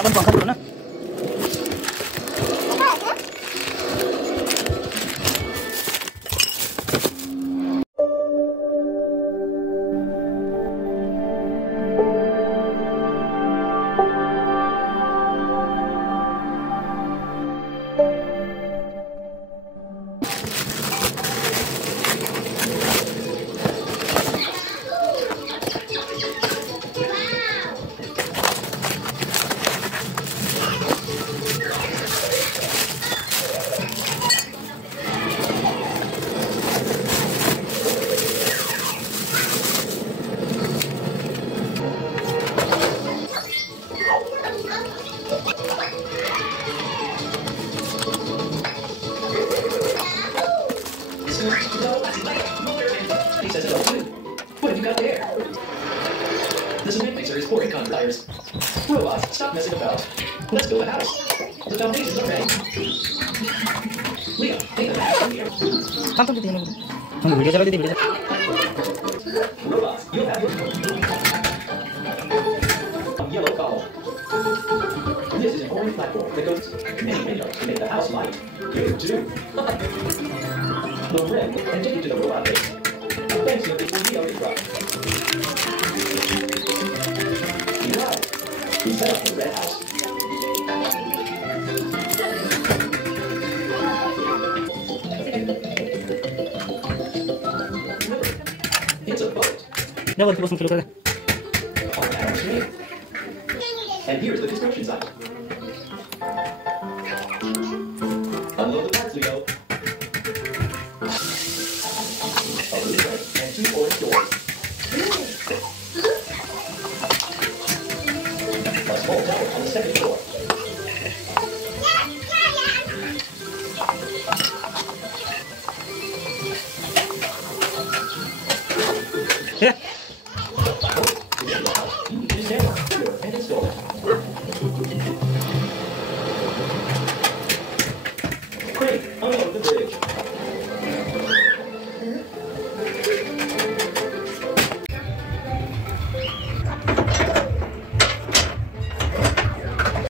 अपन पंखा दो ना। What have you got there? The cement mixer is pouring concrete tires. Robots, stop messing about. Let's build a house. The foundations are ready. Leo, take the back from here. हम video चला video Robots, you'll have your yellow column. This is an orange platform that goes many windows to make the house light. You too. The red and take you to the robot base. Thanks to the Leo truck. You got it. We set up the red house. It's a boat. ना वो बस निकलो कर And here's the construction site. Unload the parts, Leo. A blue light and 2 orange doors. A small tower on the second floor. Yeah. To get the house, you need to stand up, and install it.